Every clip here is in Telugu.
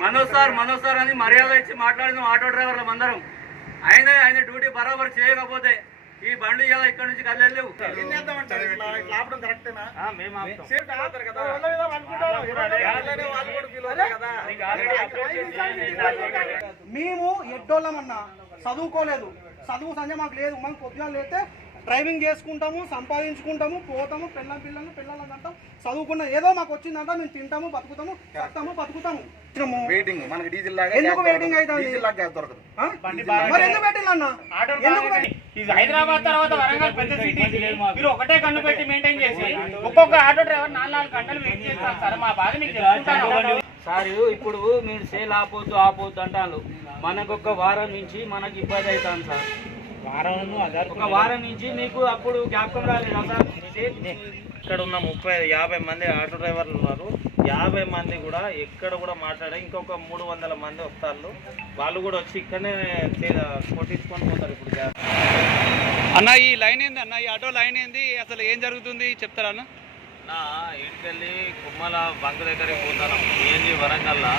మనోజ్ సార్ మనోజ్ సార్ అని మర్యాద ఇచ్చి మాట్లాడిన ఆటో డ్రైవర్లు అందరం. ఆయన ఆయన డ్యూటీ బరాబర్ చేయకపోతే ఈ బండి ఇలా ఇక్కడ నుంచి కదలలేవు మేము ఎడ్డోళ్ళమన్నా చదువుకోలేదు. చదువు సంజయ్ మాకు లేదు. మాకు పొద్దున లేతే డ్రైవింగ్ చేసుకుంటాము సంపాదించుకుంటాము పోతాము పిల్లల పిల్లలు పిల్లలని అంటాం. చదువుకున్న ఏదో మాకు వచ్చిందంట మేము తింటాము బతుకుతాము చస్తాము బతుకుతాము. వెయిటింగ్ మనకి డీజిల్ లాగా ఎందుకు గ్యాస్ వెయిటింగ్? మరి ఎందుకు ఎందుకు పెట్టి- ఇది హైదరాబాద్ తర్వాత వరంగల్ పెద్ద సిటీ. మీరు ఒకటే కన్ను పెట్టి మెయింటైన్ చేసి ఒక్కొక్క ఆటో డ్రైవర్ నాలుగు నాలుగు గంటలు వెయిట్ చేస్తారు సార్. మా బాధ మీకు సార్ ఇప్పుడు మీరు సేల్ ఆపోద్దు ఆపోద్దు అంటాను మనకు ఒక వారం నుంచి మనకి ఇబ్బంది అవుతాను సార్. ఒక వారం నుంచి మీకు అప్పుడు జ్ఞాపకం రాలేదా. సార్ ఇక్కడ ఉన్న ముప్పై యాభై మంది ఆటో డ్రైవర్లు ఉన్నారు. యాభై మంది కూడా ఎక్కడ కూడా మాట్లాడే ఇంకొక మూడు వందల మంది వస్తారు వాళ్ళు కూడా వచ్చి ఇక్కడనే కొట్టించుకొని పోతారు ఇప్పుడు అన్న ఈ లైన్ ఏంది అన్న? ఈ ఆటో లైన్ ఏంది? అసలు ఏం జరుగుతుంది? చెప్తారా అన్న? నా ఇటుకెళ్ళి కుమ్మల బంక్ దగ్గరికి పోతాను. ఏంది వరంగల్లా?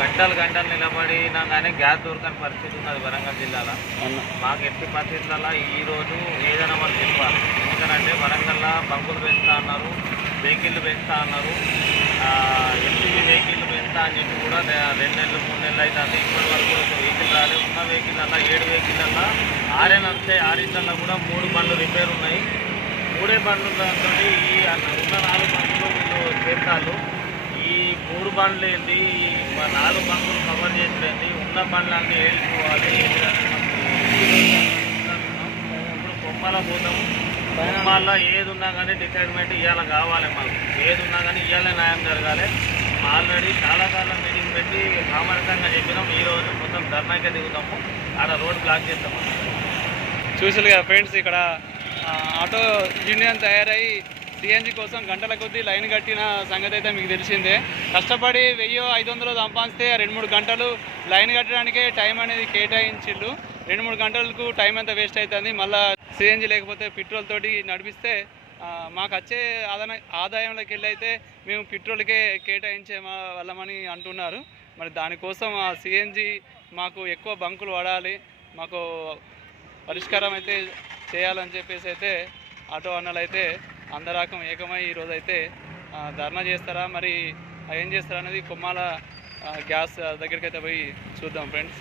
గంటలు గంటలు నిలబడి కానీ గ్యాస్ దొరకని పరిస్థితి ఉన్నది వరంగల్ జిల్లాలో. మాకు ఎట్టి పరిస్థితులలో ఈ రోజు ఏదైనా మనం చెప్పాలి. ఎందుకంటే వరంగల్లో బంకులు పెంచుతా అన్నారు వెహికల్ పెంచుతా అన్నారు. ఎంపీవీ వెహికల్ పెంచుతా అని చెప్పి కూడా రెండు నెలలు మూడు నెలలు అవుతుంది ఇప్పటి వరకు ఒక వెహికల్ రాలే ఉన్న వెహికల్ అలా ఏడు వెహికల్ అలా ఆరే నడితే ఆరింట్లలో కూడా మూడు బండ్లు రిపేర్ ఉన్నాయి. మూడే బండ్లు ఈ అన్న ఉన్న నాలుగు బండ్లు వీళ్ళు చేస్తారు మూడు బండ్లు ఏంటి మా నాలుగు బండ్లు కవర్ చేసేది ఉన్న బండ్లన్నీ వెళ్ళిపోవాలి ఇప్పుడు కొమ్మల పోతాము. బొమ్మల్లో ఏది ఉన్నా కానీ డిసైడ్మెంట్ ఇవాళ కావాలి మాకు. ఏది ఉన్నా కానీ ఇవాళ న్యాయం జరగాలి. ఆల్రెడీ చాలా కాలం మీటింగ్ పెట్టి ప్రామాణికంగా చెప్పినాం. ఈ రోజు మొత్తం ధర్నాకే దిగుతాము. ఆడ రోడ్ బ్లాక్ చేస్తాము. చూసారు కదా ఫ్రెండ్స్ ఇక్కడ ఆటో యూనియన్ తయారై సిఎన్జి కోసం గంటల కొద్దీ లైన్ కట్టిన సంగతి అయితే మీకు తెలిసిందే. కష్టపడి వెయ్యి ఐదు వందలు సంపాదిస్తే రెండు మూడు గంటలు లైన్ కట్టడానికే టైం అనేది కేటాయించిళ్ళు రెండు మూడు గంటలకు టైం అంతా వేస్ట్ అవుతుంది మళ్ళీ సిఎన్జి లేకపోతే పెట్రోల్ తోటి నడిపిస్తే మాకు వచ్చే ఆదాయ ఆదాయంలోకి వెళ్ళి అయితే మేము పెట్రోల్కే కేటాయించే మా వాళ్ళమని అంటున్నారు. మరి దానికోసం ఆ సిఎన్జి మాకు ఎక్కువ బంకులు పడాలి. మాకు పరిష్కారం అయితే చేయాలని చెప్పేసి అయితే ఆటో అన్నలు అయితే అందరాకం ఏకమై ఈరోజు అయితే ధర్నా చేస్తారా? మరి ఏం చేస్తారా అనేది కొమ్మాల గ్యాస్ దగ్గరికి అయితే పోయి చూద్దాం ఫ్రెండ్స్.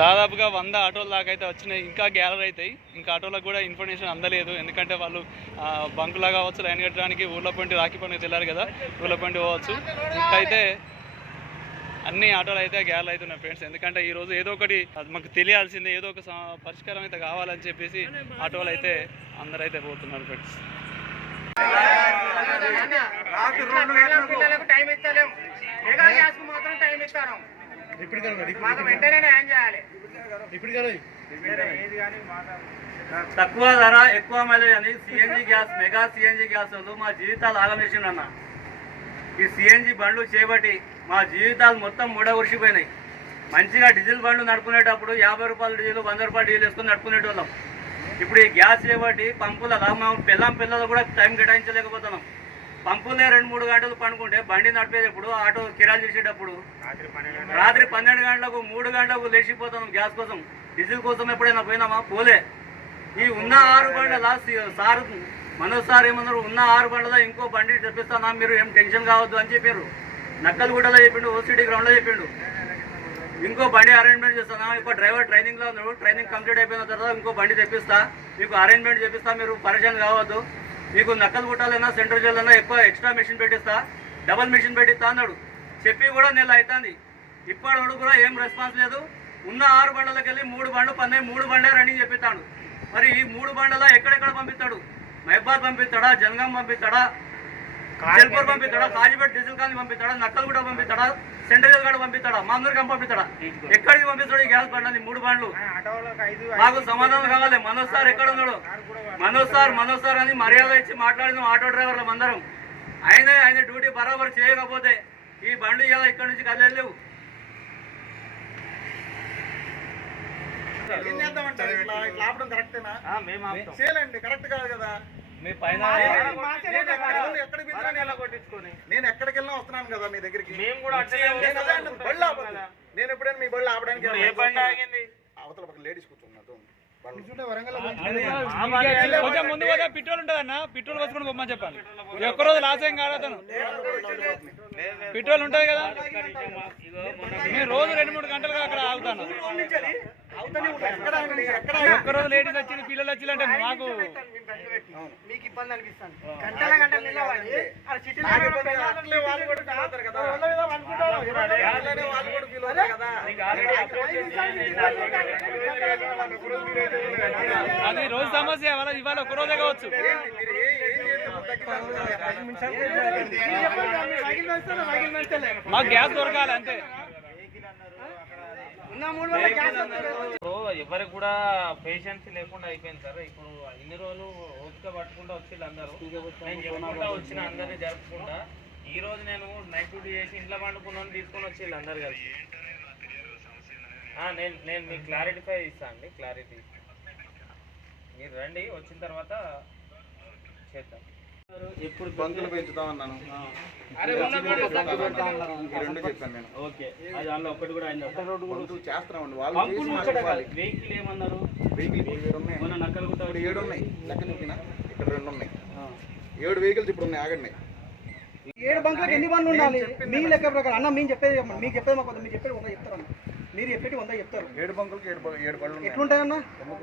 దాదాపుగా వంద ఆటోల దాకా అయితే వచ్చినాయి. ఇంకా గ్యాలరీ అవుతాయి. ఇంకా ఆటోలకు కూడా ఇన్ఫర్మేషన్ అందలేదు. ఎందుకంటే వాళ్ళు ఆ, బంకులా కావచ్చు లైన్ కట్టడానికి ఊర్ల పంటి రాఖీ పండుగ తెల్లారు కదా ఊర్ల పంటి పోవచ్చు. ఇంకైతే అయితే అన్ని ఆటోలు అయితే గ్యాలరీ అవుతున్నాయి ఫ్రెండ్స్. ఎందుకంటే ఈ రోజు ఏదో ఒకటి అది మాకు తెలియాల్సిందే ఏదో ఒక పరిష్కారం అయితే కావాలని చెప్పేసి ఆటోలు అయితే అందరూ అయితే పోతున్నారు ఫ్రెండ్స్. పిల్లలకు టైం ఇస్తలేము మెగా గ్యాస్కు మాత్రం టైం ఇస్తాను. మాకు వెంటనే న్యాయం చేయాలి. తక్కువ ధర ఎక్కువ మైలేజ్ అని CNG gas mega CNG gas మా జీవితాలు ఆగమేసిందన్న ఈ సిఎన్జి బండ్లు చేపట్టి మా జీవితాలు మొత్తం ముడగొరిసిపోయినాయి మంచిగా డీజిల్ బండ్లు నడుపుకునేటప్పుడు యాభై రూపాయల డీజిల్ వంద రూపాయల డీజిల్ వేసుకుని నడుపుకునేటోళ్ళం. ఇప్పుడు ఈ గ్యాస్ చేపట్టి పంపుల మేము పిల్లం పిల్లలు కూడా టైం కేటాయించలేకపోతున్నాం. పంపులే రెండు మూడు గంటలు పండుకుంటే బండి నడిపేటప్పుడు ఆటో కిరాలు చేసేటప్పుడు రాత్రి పన్నెండు గంటలకు మూడు గంటలకు లేచిపోతున్నాం గ్యాస్ కోసం. డీజిల్ కోసం ఎప్పుడైనా పోయినామా? పోలే. ఈ ఉన్న ఆరు బండ్ల సార్ మనోజ్ సార్ ఏమన్నారు? ఉన్న ఆరు బండ్ల ఇంకో బండి తెప్పిస్తానా? మీరు ఏం టెన్షన్ కావద్దు అని చెప్పారు. నక్కలు చెప్పిండు ఓసిటీ గ్రౌండ్లో చెప్పిండు. ఇంకో బండి అరేంజ్మెంట్ చేస్తాను? ఇంకో డ్రైవర్ ట్రైనింగ్లో ఉన్నాడు. ట్రైనింగ్ కంప్లీట్ అయిపోయిన తర్వాత ఇంకో బండి తెప్పిస్తా. మీకు అరేంజ్మెంట్ చేపిస్తా మీరు పరిచయం కావద్దు. మీకు నక్కలు కుట్టాలన్నా సెంట్రల్ జైల్ ఎక్కువ ఎక్స్ట్రా మెషిన్ పెట్టిస్తా. డబల్ మెషిన్ పెట్టిస్తా అన్నాడు. చెప్పి కూడా నెల అవుతుంది ఇప్పటి వరకు కూడా ఏం రెస్పాన్స్ లేదు. ఉన్న ఆరు బండలకు వెళ్ళి మూడు బండ్లు పన్నాయి మూడు బండ్లే రన్నింగ్ చెప్పిస్తాడు. మరి ఈ మూడు బండలా ఎక్కడెక్కడ పంపిస్తాడు? మహబాద్ పంపిస్తాడా? జనగాం పంపిస్తాడా? జల్పూర్ పంపిస్తాడా? కాజీపేట డీజిల్ కాలనీ పంపిస్తాడా? నక్కలు కూడా పంపిస్తాడా? సెంట్రల్ కూడా పంపిస్తాడా? మా అందరికీ పంపిస్తాడా? ఎక్కడికి పంపిస్తాడు ఈ గ్యాస్ బండ్లని మూడు బండ్లు. మాకు సమాధానం కావాలి. మనోజ్ సార్ ఎక్కడ ఉన్నాడు? మనోజ్ సార్ మనోజ్ సార్ అని మర్యాద ఇచ్చి మాట్లాడిన ఆటో డ్రైవర్లం అందరం. ఆయన ఆయన డ్యూటీ బరాబర్ చేయకపోతే ఈ బండ్లు ఇలా ఇక్కడ నుంచి కదలలేవు ఏం చేద్దామంటారు? ఇట్లా ఇట్లా ఆపడం కరెక్టేనా ఆ, మేము చేయాలండి కరెక్ట్ కాదు కదా. మీ పైన నేను ఎక్కడికి వెళ్ళినా వస్తున్నాను కదా మీ దగ్గరికి. బళ్ళు. నేను ఎప్పుడైనా మీ బళ్ళు ఆపడానికి ఇప్పుడు ఏ బండి ఆగింది? అవతల ఒక లేడీస్ కూర్చున్నట్టు కొంచెం ముందు పోతే పెట్రోల్ ఉంటుంది అన్న. పెట్రోల్ పోసుకొని పొమ్మని చెప్పాలి. ఈ ఒక్క రోజు లాస్ ఏం కాదు అతను. పెట్రోల్ ఉంటుంది కదా. నేను రోజు రెండు మూడు గంటలుగా అక్కడ ఆగుతాను. లేడీస్ వచ్చింది పిల్లలు వచ్చిందంటే మాకు మీకు ఇబ్బంది గంటల గంటలు నిలబడి అది. రోజు సమస్య వాళ్ళ ఇవాళ ఒక్క రోజే కావచ్చు? మాకు గ్యాస్ దొరకాలి అంతే. ఎవరికి కూడా పేషెన్స్ లేకుండా అయిపోయింది సార్. ఇప్పుడు ఇన్ని రోజులు ఓపిక పట్టుకుంటా వచ్చిళ్ళు అందరూ. నేను చెప్పుకుంటా వచ్చిన అందరినీ జరుపుకుంటా. ఈ రోజు నేను నైట్ డ్యూటీ చేసి ఇంట్లో పండుకున్నాను తీసుకొని వచ్చిళ్ళు అందరు కలిసి. నేను నేను మీకు క్లారిటీఫై ఇస్తాను అండి క్లారిటీ మీరు రండి వచ్చిన తర్వాత చేద్దాం. ఎప్పుడు బంకులు పెంచుతాం అన్నాను రెండు చెప్పాను నేను. ఓకే ఒకటి కూడా చేస్తున్నామండి. వాళ్ళు. వెహికల్ ఏమన్నారు? వెహికల్ ఏడు ఉన్నాయి. ఇప్పుడు ఏడు ఉన్నాయి. లెక్క ఇక్కడ రెండు ఉన్నాయి. ఏడు వెహికల్స్ ఇప్పుడు ఉన్నాయి. ఆగండి. ఏడు బంకులకు ఎన్ని బండ్లు ఉండాలి? మీ లెక్క ప్రకారం. అన్న మేము చెప్పేది చెప్పండి. మీకు చెప్పేది మాకు. మీరు చెప్పేది వంద చెప్తారు మీరు చెప్పేది వంద చెప్తారు. ఏడు బంకులకి ఏడు బ- ఏడు బళ్ళు ఉన్నాయి. ఎట్లుంటాయన్న?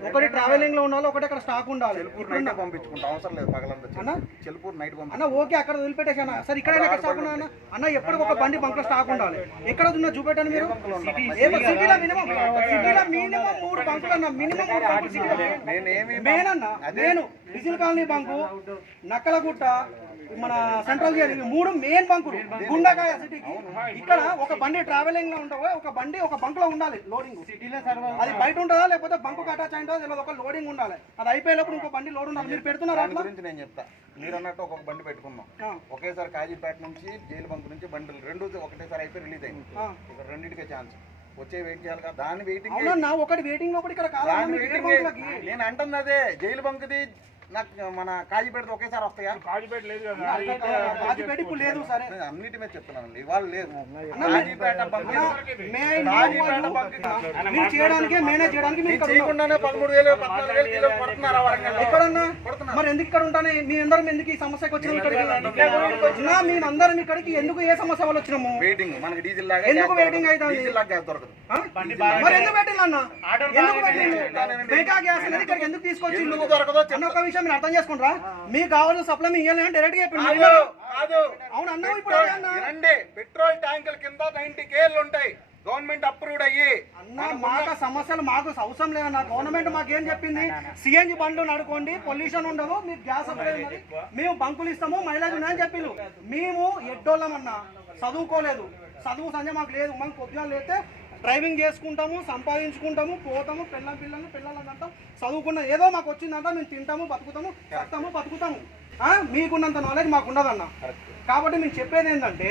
ఒకటి ట్రావెలింగ్లో ఉండాలి ఒకటి అక్కడ స్టాక్ ఉండాలి. చెలుపూరు నైట్ పంపించుకుంటాం. అవసరం లేదు పగలంతా అన్న? చెలుపూరు నైట్ పంపి అన్న ఓకే అక్కడ వదిలిపెట్టేసి అన్న. సరే ఇక్కడ ఎక్కడ స్టాక్ ఉన్నా అన్న. అన్న ఎప్పుడు ఒక బండి బంక్లో స్టాక్ ఉండాలి. ఎక్కడ ఉన్నా చూపెట్టండి మీరు. సిటీలో మినిమం సిటీలో మినిమం మూడు బంకులు అన్న. మినిమం మూడు బంకులు సిటీలో నేనేమి మెయిన్ అన్న. నేను డిజిల్ కాలనీ బంకు నక్కలగుట్ట మన సెంట్రల్ జైలు ఇవి మూడు మెయిన్ బంకులు గుండకాయ సిటీకి ఇక్కడ ఒక బండి ట్రావెలింగ్లో ఉంటావో ఒక బండి ఒక బంక్లో ఉండాలి లోడింగ్ సిటీలో అది బయట ఉంటుందా? లేకపోతే బంకు అటాచ్ అయిందో? తెలియదు ఒక లోడింగ్ ఉండాలి. అది అయిపోయేటప్పుడు ఇంకో బండి లోడ్ ఉండాలి. మీరు పెడుతున్నారా దాని గురించి నేను చెప్తా. మీరు అన్నట్టు ఒక్కొక్క బండి పెట్టుకున్నాం. ఒకేసారి కాజీపేట నుంచి జైలు బంక్ నుంచి బండ్లు రెండు ఒకటేసారి అయిపోయి రిలీజ్ అయింది. ఇక్కడ రెండింటికే ఛాన్స్ వచ్చే వెయిట్ చేయాలి కదా. దాని వెయిటింగ్ ఒకటి వెయిటింగ్లో ఒకటి ఇక్కడ కాదా నేను అంటుంది అదే జైలు బంక్ది నాకు మన కాజీపేట ఒకేసారి వస్తాయా? రాజపేట ఇప్పుడు లేదు సరే. నేను అన్నిటి మీద చెప్తున్నాను ఇవాళ లేదు. అన్న, Kazipet bunk may I know Kazipet వాళ్ళు బంక్ మీరు చేయడానికి మీరు ఇక్కడ. చేయకుండానే పదమూడు వేలు పద్నాలుగు వేలు కిలో పడుతున్నారా వరంగల్ ఎక్కడన్నా? మరి ఎందుకు ఇక్కడ ఉంటానే మీ అందరం ఎందుకు ఈ సమస్యకు వచ్చినాం ఇక్కడికి? నా మేమందరం ఇక్కడికి ఎందుకు ఏ సమస్య వల్ల వచ్చినాము? వెయిటింగ్ మనకి డీజిల్ లాగా ఎందుకు దొరకదు. అవుతుంది? డీజిల్ లాగా దొరకదు? మరి ఎందుకు పెట్టింది? అన్న ఎందుకు పెట్టింది గ్యాస్ అనేది ఇక్కడికి ఎందుకు తీసుకొచ్చి దొరకదో అన్న ఒక విషయం మీరు అర్థం చేసుకుంటారా? మీకు కావాల్సిన సప్లై మీ ఇవ్వాలి డైరెక్ట్గా కాదు. కాదు. అవును అన్న ఇప్పుడు వినండి పెట్రోల్ ట్యాంకుల కింద నైన్టీ కేర్లు ఉంటాయి. గవర్నమెంట్ అప్రూవ్డ్ అయ్యి. అన్న మాకు సమస్యలు మాకు అవసరం లేదన్న. గవర్నమెంట్ మాకు ఏం చెప్పింది? సిఎన్జి బండ్లు నడుకోండి పొల్యూషన్ ఉండదు మీకు గ్యాస్ మేము బంకులు ఇస్తాము మైలేజ్ ఉన్నాయని చెప్పిండు. మేము ఎడ్డోళ్ళం అన్న. చదువుకోలేదు. చదువు సంజయ్ మాకు లేదు. మాకు పొద్దున లేతే డ్రైవింగ్ చేసుకుంటాము సంపాదించుకుంటాము పోతాము పిల్లల పిల్లల్ని పిల్లలని అంటాం చదువుకున్న ఏదో మాకు వచ్చిందంట మేము తింటాము బతుకుతాము చేస్తాము బతుకుతాము? మీకున్నంత నాలెడ్జ్ మాకు ఉండదన్న. కాబట్టి మేము చెప్పేది ఏంటంటే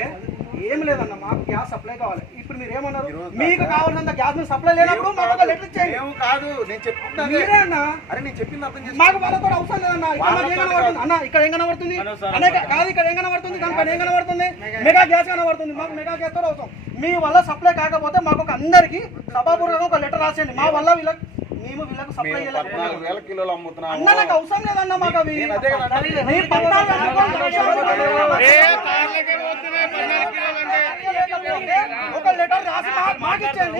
ఏం లేదన్న మాకు గ్యాస్ సప్లై కావాలి. ఇప్పుడు మీరు ఏమన్నారు? మీకు కావాల్సినంత గ్యాస్ సప్లై లేనప్పుడు మాకు ఒక లెటర్ ఇచ్చేయండి. మేము కాదు. నేను చెప్తున్నా మీరే అన్న. అరే నేను చెప్పింది అర్థం చేసుకో. మాకు వాళ్ళతో అవసరం లేదన్న. ఇక్కడ ఏం కనబడుతుంది? అన్న ఇక్కడ ఏం కనబడుతుంది? అనే కాదు ఇక్కడ ఏం కనబడుతుంది? దానిపైన ఏం కనబడుతుంది? మెగా గ్యాస్ కనబడుతుంది. మాకు మెగా గ్యాస్తో అవసరం. మీ వల్ల సప్లై కాకపోతే మాకు ఒక అందరికి సభాపూర్వకంగా ఒక లెటర్ రాసేయండి. మా వల్ల వీళ్ళకి మేము వీళ్ళకి సప్లై మేము చేయలేకపోతున్నాం పద్నాలుగు వేల కిలోలు అమ్ముతున్నాము. అన్న నాకు అవసరం లేదన్న మాకు అవి. నేను అదే కదా అంటాను. మీ పద్నాలుగు అనుకోండి, ఒక లెటర్ రాసి మా- మాకు ఇచ్చేయండి.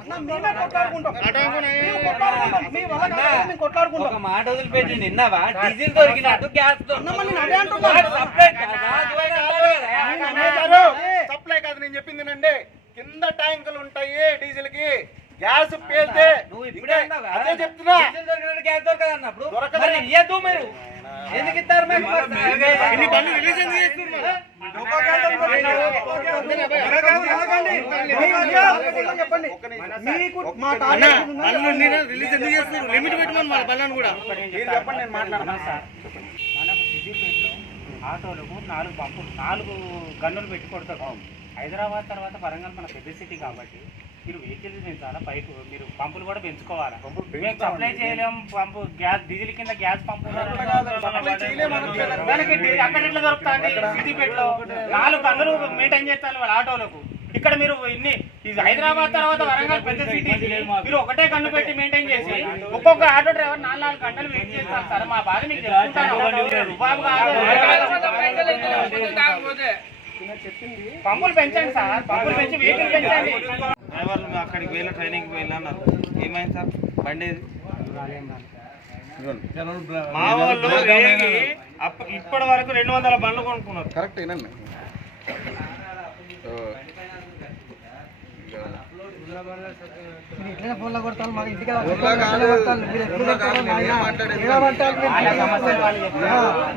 అన్న, మేమే కొట్లాడుకుంటాం. మేము కొట్లాడుకుంటాం. మీ వల్ల కాదు, మేము కొట్లాడుకుంటాం. ఒక మాట వదిలిపెట్టి నిన్నవా డీజిల్ దొరికినట్టు గ్యాస్. సప్లై కాదు నేను చెప్పింది నండి కింద ట్యాంకులు ఉంటాయి డీజిల్కి గ్యాస్ పేలితే నువ్వు ఇప్పుడే? అదే చెప్తున్నా. గ్యాస్ దొరకదు ఇయ్యద్దు మీరు. ఎందుకు ఇస్తారు మీకు? లిమిట్ మన బల్లను కూడా. చెప్పండి నేను సిద్దిపేటలో ఆటోలకు నాలుగు పంపులు నాలుగు గన్నులు పెట్టి కొడతాం హైదరాబాద్ తర్వాత వరంగల్ మన పెద్ద సిటీ కాబట్టి మీరు వెహికల్ పెంచాలా పైపు మీరు పంపులు కూడా పెంచుకోవాలా? మేము సప్లై చేయలేం పంపు గ్యాస్ డీజిల్ కింద గ్యాస్ పంపు అక్కడ ఎట్లా దొరుకుతుంది? సిద్దిపేటలో నాలుగు గంటలు మెయింటైన్ చేస్తారు వాళ్ళ ఆటోలకు. ఇక్కడ మీరు ఇన్ని ఇది హైదరాబాద్ తర్వాత వరంగల్ పెద్ద సిటీ మీరు ఒకటే కన్ను పెట్టి మెయింటైన్ చేసి ఒక్కొక్క ఆటో డ్రైవర్ నాలుగు నాలుగు గంటలు వెయిట్ చేస్తారు సార్. మా బాధ మీకు కాదు. పంపులు పెంచండి సార్. పంపులు పెంచి వెహికల్ పెంచండి. డ్రైవర్లు అక్కడికి వెళ్ళి ట్రైనింగ్ వెళ్ళి అన్నారు. ఏమైంది సార్? బండి? మా వాళ్ళు ఇప్పటి వరకు రెండు వందల బండ్లు కొనుక్కున్నారు. కరెక్ట్ ఏనండి.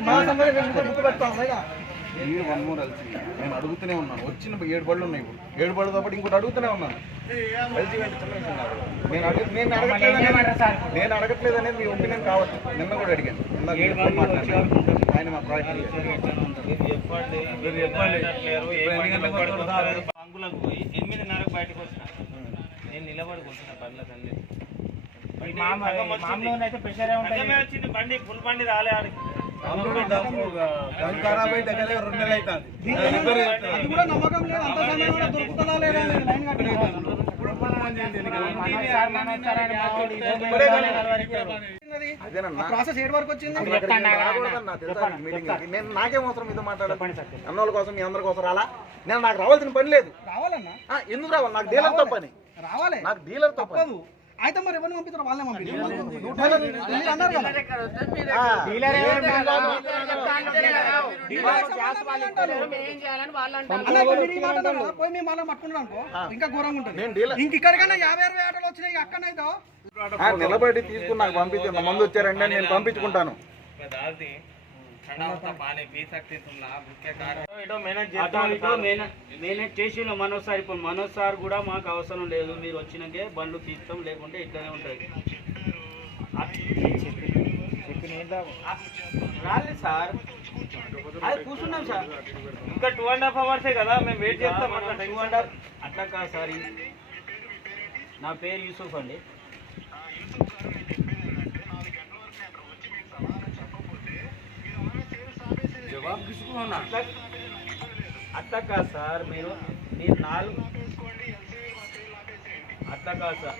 మా సమస్య ఈ వన్ మోర్ ఎల్సీ నేను అడుగుతూనే ఉన్నాను. వచ్చిన ఏడు బళ్ళు ఉన్నాయి ఇప్పుడు. ఏడు బళ్ళతో పాటు ఇంకోటి అడుగుతూనే ఉన్నాను. ఎల్సీ వెంట చిన్న విషయం కాదు. నేను అడుగు నేను అడగట్లేదు అనేది- నేను అడగట్లేదు అనేది మీ ఒపీనియన్ కావచ్చు. నిన్న కూడా అడిగాను. మాట్లాడారు. ఆయన మా ప్రాజెక్ట్ బండి పోయి ఎనిమిదిన్నరకు బయటకు వచ్చిన నేను నిలబడి కూర్చున్న బండ్లకు అన్ని మామూలు అయితే ప్రెషరే కూడా నమ్మకం లేదు. అంత సమయం కూడా దొరుకుతుందా లేదా లైన్ ప్రాసెస్ ఏడు వరకు వచ్చింది? నేను నాకేం అవసరం మీతో మాట్లాడాలి? అన్నోళ్ళ కోసం మీ అందరి కోసం రాలా? నేను నాకు రావాల్సిన పని లేదు. రావాలన్నా? ఆ, ఎందుకు రావాలి? నాకు డీలర్తో పని. రావాలి. నాకు డీలర్తో పని. తప్పదు. అయితే మరి ఎవరిని పంపిస్తారు వాళ్ళే పంపించారు అలా పోయి మేము మళ్ళీ పట్టుకున్నాం అనుకో. ఇంకా ఘోరంగా ఉంటుంది. నేను డీలర్. ఇంక ఇక్కడికైనా యాభై అరవై ఆటోలు వచ్చినాయి. అక్కడైతే ఆ, నిలబడి తీసుకుని నాకు మందు వచ్చారండి అని నేను పంపించుకుంటాను. మేనేజ్ చేసిండు మనోజ్ సార్. ఇప్పుడు మనోజ్ సార్ కూడా మాకు అవసరం లేదు. మీరు వచ్చినాకే బండ్లు తీస్తాం లేకుంటే ఇట్లనే ఉంటుంది రాలేదు సార్. అది కూర్చున్నాం సార్. ఇంకా టూ అండ్ హాఫ్ అవర్సే కదా మేము వెయిట్ చేస్తాం అట్లా టూ అండ్ హాఫ్ అట్లా కాదు సార్. నా పేరు యూసుఫ్ అండి. అట్లా కాదు సార్ మీరు మీరు నాలుగు అట్లా కాదు సార్.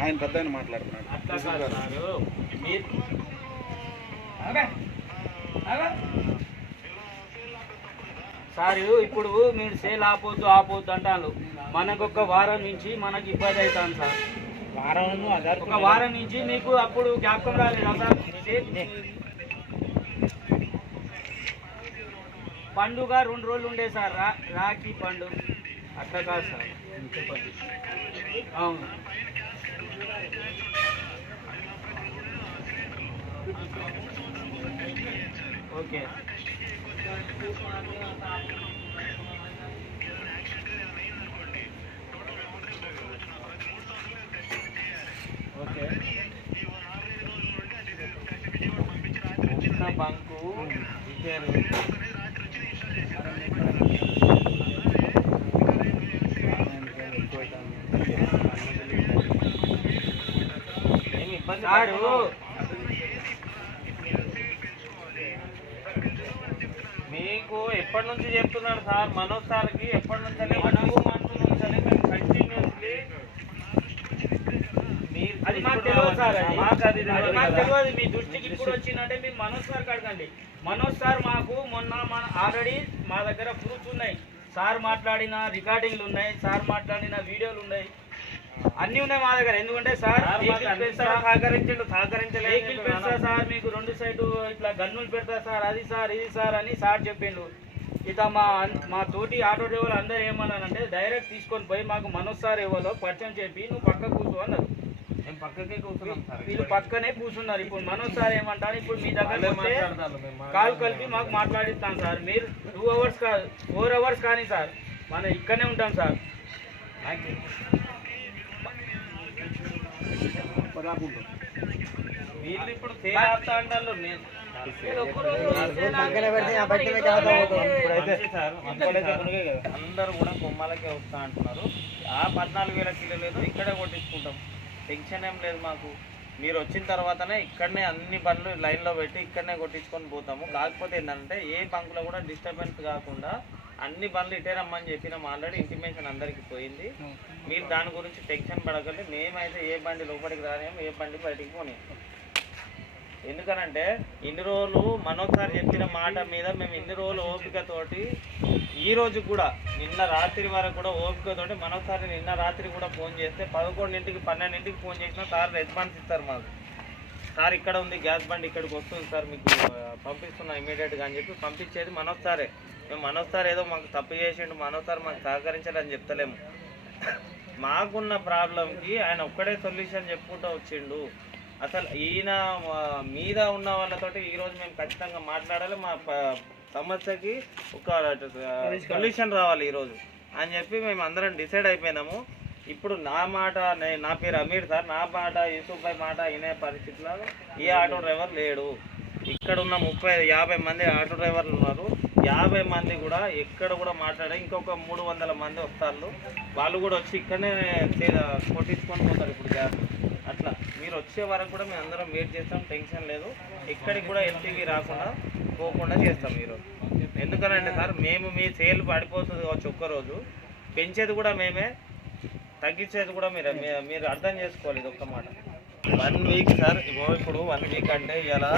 ఆయన పెద్ద ఆయన మాట్లాడుతున్నాడు. అట్లా కాదు సార్ మీరు సార్ ఇప్పుడు మీరు సేల్ ఆపొద్దు ఆపొద్దు అంటాను మనకు ఒక వారం నుంచి మనకి ఇబ్బంది అవుతాను సార్. ఒక వారం నుంచి మీకు అప్పుడు జ్ఞాపకం రాలేదా. సార్ పండుగ రెండు రోజులు ఉండే సార్. రా రాఖీ పండుగ. అట్లా కాదు సార్. అవును. ఓకే. ఉన్న బంకు రిపేర్. ఇబ్బంది సారు మీకు ఎప్పటి నుంచి చెప్తున్నాడు సార్? మనోజ్ సార్కి ఎప్పటి నుంచి అని మేము కంటిన్యూస్లీ మీరు అది మాకు తెలియదు సార్ అది. మాకు మీ దృష్టికి ఇప్పుడు వచ్చిందంటే మీరు మనోజ్ సార్ అడగండి. మనోజ్ సార్ మాకు మొన్న మన ఆల్రెడీ మా దగ్గర ప్రూఫ్స్ ఉన్నాయి. సార్ మాట్లాడిన రికార్డింగ్లు ఉన్నాయి. సార్ మాట్లాడిన వీడియోలు ఉన్నాయి. అన్నీ ఉన్నాయి మా దగ్గర. ఎందుకంటే సార్ సహకరించిండు సహకరించలేదు పెడతా సార్ మీకు రెండు సైడు ఇట్లా గన్నులు పెడతా సార్ అది సార్ ఇది సార్ అని సార్ చెప్పిండు. ఇక మా మా తోటి ఆటో డ్రైవర్లు అందరూ ఏమన్నారంటే డైరెక్ట్ తీసుకొని పోయి మాకు మనోజ్ సార్ ఎవరో పరిచయం చెప్పి నువ్వు పక్క కూర్చో అన్నారు. మేము పక్కకే కూర్చున్నాం సార్ వీళ్ళు పక్కనే కూర్చున్నారు. ఇప్పుడు మనోజ్ సార్ ఏమంటారు? ఇప్పుడు మీ దగ్గర వస్తే కాల్ కలిపి మాకు మాట్లాడిస్తాం సార్. మీరు టూ అవర్స్ కాదు ఫోర్ అవర్స్ కానీ సార్ మనం ఇక్కడనే ఉంటాం సార్. వీళ్ళు ఇప్పుడు సేల్ ఆపుతా అంటారు నేను. అందరూ కూడా కొమ్మాలకే వస్తా అంటున్నారు. ఆ పద్నాలుగు వేల కిలోలు ఏదో ఇక్కడే కొట్టించుకుంటాం. టెన్షన్ ఏం లేదు మాకు. మీరు వచ్చిన తర్వాతనే ఇక్కడనే అన్ని బండ్లు లైన్లో పెట్టి ఇక్కడనే కొట్టించుకొని పోతాము. కాకపోతే ఏంటంటే ఏ బంకులో కూడా డిస్టర్బెన్స్ కాకుండా అన్ని బండ్లు ఇటే రమ్మని చెప్పినాం. ఆల్రెడీ ఇంటిమేషన్ అందరికి పోయింది. మీరు దాని గురించి టెన్షన్ పడకండి. మేమైతే ఏ బండి లోపలికి రానేమో ఏ బండి బయటికి పోనీ ఎందుకనంటే ఇన్ని రోజులు మనోసారి చెప్పిన మాట మీద మేము ఇన్ని రోజులు ఓపికతోటి ఈ రోజు కూడా నిన్న రాత్రి వరకు కూడా ఓపికతోటి మనోసారి నిన్న రాత్రి కూడా ఫోన్ చేస్తే పదకొండింటికి పన్నెండింటికి ఫోన్ చేసినా సార్ రెస్పాన్స్ ఇస్తారు మాకు. సార్ ఇక్కడ ఉంది గ్యాస్ బండి ఇక్కడికి వస్తుంది సార్ మీకు పంపిస్తున్నా ఇమీడియట్గా అని చెప్పి పంపించేది మనోజ్ సారే మేము మనోజ్ సార్ ఏదో మాకు తప్పు చేసిండు మనోజ్ సార్ మాకు సహకరించాలని చెప్తలేము. మాకున్న ప్రాబ్లంకి ఆయన ఒక్కడే సొల్యూషన్ చెప్పుకుంటూ వచ్చిండు. అసలు ఈయన మీద ఉన్న వాళ్ళతోటి ఈరోజు మేము ఖచ్చితంగా మాట్లాడాలి. మా సమస్యకి ఒక సొల్యూషన్ రావాలి ఈరోజు అని చెప్పి మేము అందరం డిసైడ్ అయిపోయినాము. ఇప్పుడు నా మాట నే- నా పేరు అమీర్ సార్. నా మాట యూసుఫ్ భాయ్ మాట వినే పరిస్థితిలో ఏ ఆటో డ్రైవర్ లేడు. ఇక్కడ ఉన్న ముప్పై యాభై మంది ఆటో డ్రైవర్లు ఉన్నారు. యాభై మంది కూడా ఎక్కడ కూడా మాట్లాడే ఇంకొక మూడు వందల మంది వస్తారు వాళ్ళు కూడా వచ్చి ఇక్కడనే కొట్టించుకొని పోతారు ఇప్పుడు గ్యాస్ మీరు వచ్చే వరకు కూడా మేము అందరం వెయిట్ చేస్తాం టెన్షన్ లేదు. ఎక్కడికి కూడా ఎల్టీవీ రాకుండా పోకుండా చేస్తాం ఈరోజు. ఎందుకనంటే సార్ మేము మీ సేల్ పడిపోతుంది కావచ్చు ఒక్కరోజు. పెంచేది కూడా మేమే తగ్గించేది కూడా మీరు. మీరు అర్థం చేసుకోవాలి ఇది ఒక్క మాట. వన్ వీక్ సార్ ఇప్పుడు వన్ వీక్ అంటే ఇలా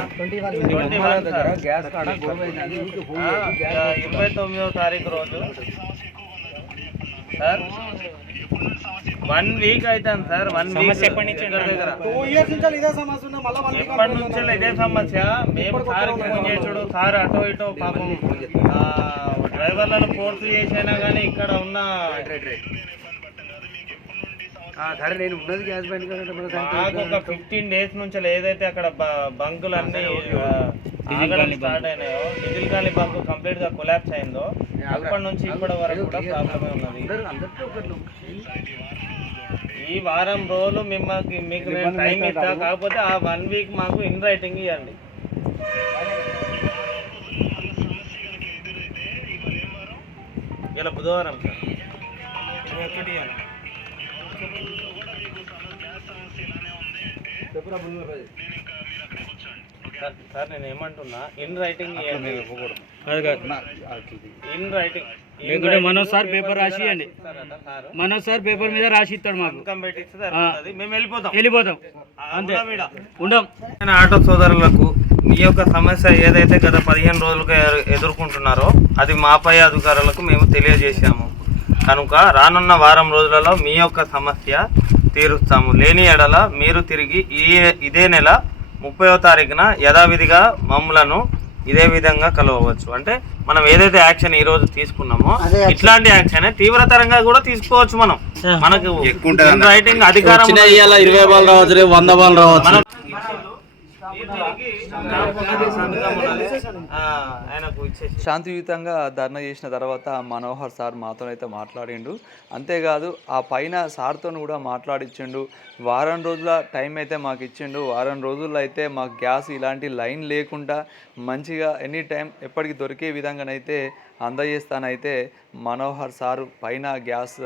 ఇరవై తొమ్మిదో తారీఖు రోజు సార్? వన్ వీక్ అవుతాను సార్ వన్ వీక్. ఎప్పటి నుంచి దగ్గర? టూ ఇయర్స్ నుంచి ఇదే సమస్య ఉంది? మళ్ళీ వన్ ఎప్పటి నుంచి ఇదే సమస్య? మేము సార్ ఫోన్ చేసుడు సార్ అటో ఇటో పాపం ఆ, డ్రైవర్లను ఫోర్స్ చేసైనా కానీ ఇక్కడ ఉన్న మాకు ఒక ఫిఫ్టీన్ డేస్ నుంచి ఏదైతే అక్కడ బంకులు అన్ని స్టార్ట్ అయినాయో డిజిల్ కాలనీ బంక్ కంప్లీట్గా కొలాప్స్ అయిందో అప్పటి నుంచి ఇప్పటి వరకు కూడా ప్రాబ్లమే ఉన్నది ఈ వారం రోజులు మిమ్మల్ని మీకు నేను టైం ఇస్తా కాకపోతే ఆ వన్ వీక్ మాకు ఇన్ రైటింగ్ ఇవ్వండి ఇలా బుధవారం సార్. ఒకటి ఇవ్వండి. సార్ నేను ఏమంటున్నా ఇన్ రైటింగ్ ఇన్ రైటింగ్ లేకుంటే మనోజ్ సార్ పేపర్ రాసి ఇవ్వండి. సార్ మనోజ్ సార్ పేపర్ మీద రాసి ఇస్తాడు మాకు. మేము వెళ్ళిపోతాం. వెళ్ళిపోతాం. అంతే. ఉండం. ఆటో సోదరులకు మీ యొక్క సమస్య ఏదైతే గత పదిహేను రోజులుగా ఎదు- ఎదుర్కొంటున్నారో అది మాపై అధికారులకు మేము తెలియజేశాము. కనుక రానున్న వారం రోజులలో మీ యొక్క సమస్య తీరుస్తాము. లేని ఎడల మీరు తిరిగి ఈ ఇదే నెల ముప్పైవ తారీఖున యథావిధిగా మమ్మలను ఇదే విధంగా కలవవచ్చు. అంటే మనం ఏదైతే యాక్షన్ ఈ రోజు తీసుకున్నామో ఇట్లాంటి యాక్షన్ తీవ్రతరంగా కూడా తీసుకోవచ్చు మనం. మనకు రైటింగ్ అధికారం ఇరవై బాల్ రావచ్చు వంద బాల్ రావచ్చు మనం ఆ, ఆయనకు ఇచ్చేసి శాంతియుతంగా ధర్నా చేసిన తర్వాత మనోహర్ సార్ మాతోనైతే మాట్లాడిండు. అంతేకాదు ఆ పైన సార్తో కూడా మాట్లాడిచ్చిండు. వారం రోజుల టైం అయితే మాకు ఇచ్చిండు. వారం రోజుల్లో అయితే మాకు గ్యాస్ ఇలాంటి లైన్ లేకుండా మంచిగా ఎనీ టైం ఎప్పటికి దొరికే విధంగానైతే అందజేస్తానైతే మనోహర్ సార్ పైన గ్యాస్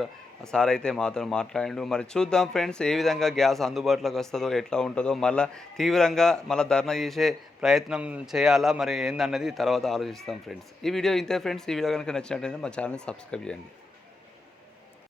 సార్ అయితే మాతో మాట్లాడిండు. మరి చూద్దాం ఫ్రెండ్స్ ఏ విధంగా గ్యాస్ అందుబాటులోకి వస్తుందో ఎట్లా ఉంటుందో మళ్ళీ తీవ్రంగా మళ్ళీ ధర్నా చేసే ప్రయత్నం చేయాలా మరి ఏందన్నది తర్వాత ఆలోచిస్తాం ఫ్రెండ్స్. ఈ వీడియో ఇంతే ఫ్రెండ్స్ ఈ వీడియో కనుక నచ్చినట్లయితే మా ఛానల్ని సబ్స్క్రైబ్ చేయండి.